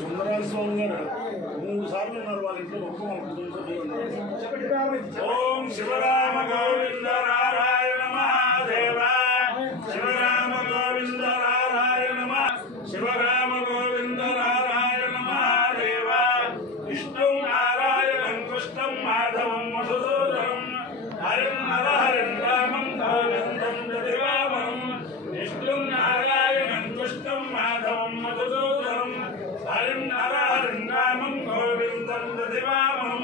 సుందరాల స్వామి గారు 3 సార్లు ఉన్నారు వాళ్ళ ఇంట్లో ఒక్క ఓం శివరామ గోవింద నారాయణ మహాదేవ శివరామ గోవింద నారాయణ శివరామ గోవింద నారాయణ మహాదేవ విష్ణు నారాయణం కృష్ణం మాధవం మధుసూదనం హరిం నర హరిం రామం గోవిందం దదివామం విష్ణు నారాయణం కృష్ణం మాధవం మధుసూదనం హరిం నర హరిం రామం గోవిందం దదివామం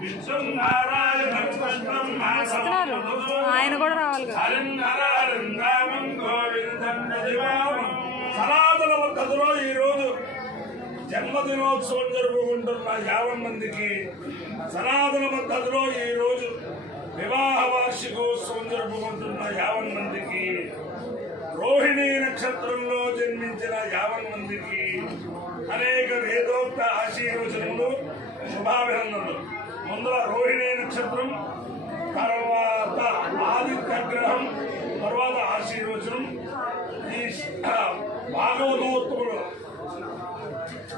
విష్ణు నారాయణం కృష్ణం మాధవం ఆయన కూడా రావాలి హరిం నర హరిం రామం గోవిందం దదివామం సనాతన పద్ధతిలో ఈరోజు జన్మదినోత్సవం జరుపుకుంటున్న 50 మందికి సనాతన పద్ధతిలో ఈరోజు వివాహ వార్షికోత్సవం జరుపుకుంటున్న 50 మందికి రోహిణీ నక్షత్రంలో జన్మించిన 50 మందికి అనేక వేదోక్త ఆశీర్వచనములు శుభాభినందనలు. ముందుగా రోహిణీ నక్షత్రం, తర్వాత ఆదిత్య గ్రహం, తర్వాత ఆశీర్వచనం. ఈ భాగవతోత్తములు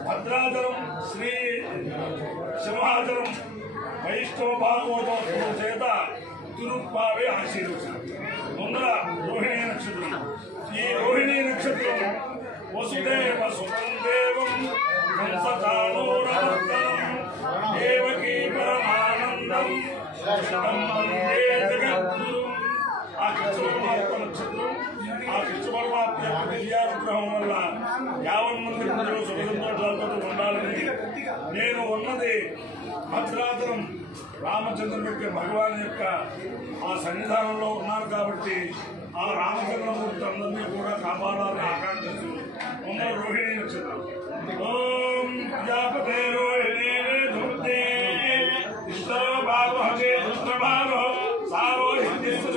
భద్రాచలం శ్రీ సింహాచలం వైష్ణవ భాగవతోత్తముల చేత తిరుప్పావే ఆశీర్వచనం. ముందర రోహిణీ నక్షత్రం. ఈ రోహిణీ నక్షత్రం వసుదేవ సుతం దేవం హంసచానూరవర్తనం దేవకీ పరమానందం కృష్ణం వందే జగద్గురుం. ఆ కృష్ణ పరమాత్మ నక్షత్రం, ఆ కృష్ణ పరమాత్మ యొక్క దివ్యానుగ్రహం వల్ల 50 మంది ప్రజలు సుఖ సంతోషాలతో ఉండాలని నేను ఉన్నది భద్రాచలం రామచంద్రమూర్తి భగవాన్ యొక్క ఆ సన్నిధానంలో ఉన్నారు కాబట్టి ఆ రామచంద్రమూర్తి అందరినీ కూడా కాపాడాలని ఆకాంక్షిస్తూ ఉన్న రోహిణీ నక్షత్రం. ఓం ప్రజాపతే రోహిణీ ధూర్తే ఇష్టో భాగవతే దుష్టభాగో సారో హిందిస్తు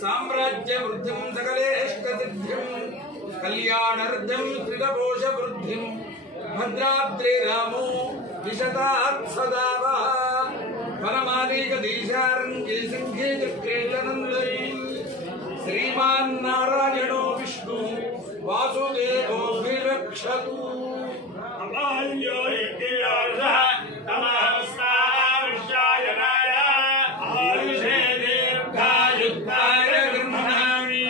साम्राज्य वृद्धिं सकलेष्टसिद्धिं कल्याणार्थं त्रिदपोष वृद्धिं भद्राद्रि रामो विशतात् सदा परमानेक देशारण्ये सिंहे चक्रे श्रीमान नारायणो विष्णु वासुदेवो विरक्षतु अमाल्यो यज्ञयोषः तमस्ताविश्यायनाय आयुषे दीर्घायुक्ताय गृह्णामि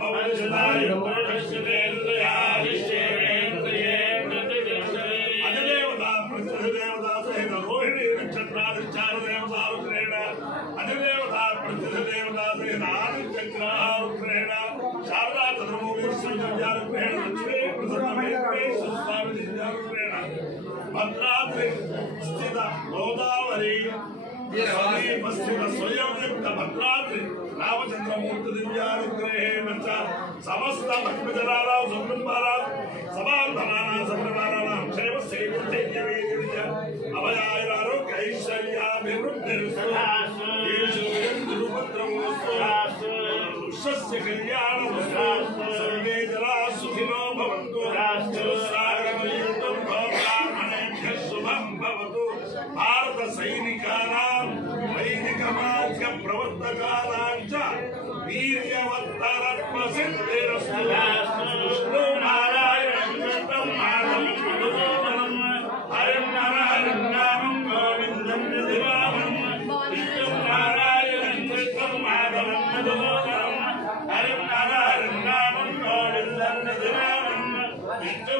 भवशताय पुरुषस्येन्द्रियादिश्येन्द्रिये अधिदेवता प्रत्यधिदेवता सहित रोहिणी नक्षत्रादिचारदेवतारुद्रेण अधिदेवता प्रत्यधिदेवता सहित आदिचक्रारुद्रेण शारदा चतुर्मुखीश्वरजारुद्रेण लक्ष्मी प्रसन्नमेश्वरस्वामिजारुद्रेण भद्राद्रि स्थित गोदावरी स्थित स्वयंयुक्त भद्राद्रि रामचंद्रमूर्ति दिव्यानुग्रहेण च समस्त भक्तजनानां संकुम्भानां समार्धनानां संप्रदानानां क्षेम सैकर्यवेदिर्य अभयाय आरोग्य ऐश्वर्याभिवृद्धिर्स्तु येषु वृक्षस्य कल्याणमस्तु सर्वे जनाः सुखिनो भवन्तु सागरपर्यन्तं भवतामनेभ्यः शुभं भवतु भारत सैनिकानां वैदिकमाध्य प्रवर्तकानां च वीर्यवत्तरत्मसिद्धिरस्तु विष्णु नारायणं कृष्णं माधवं मधुसूदनं हरिं नारायणं नामं गोविन्दं निधिवामं विष्णु नारायणं कृष्णं माधवं मधुसूदनं हरिं नारायणं नामं गोविन्दं निधिवामं विष्णु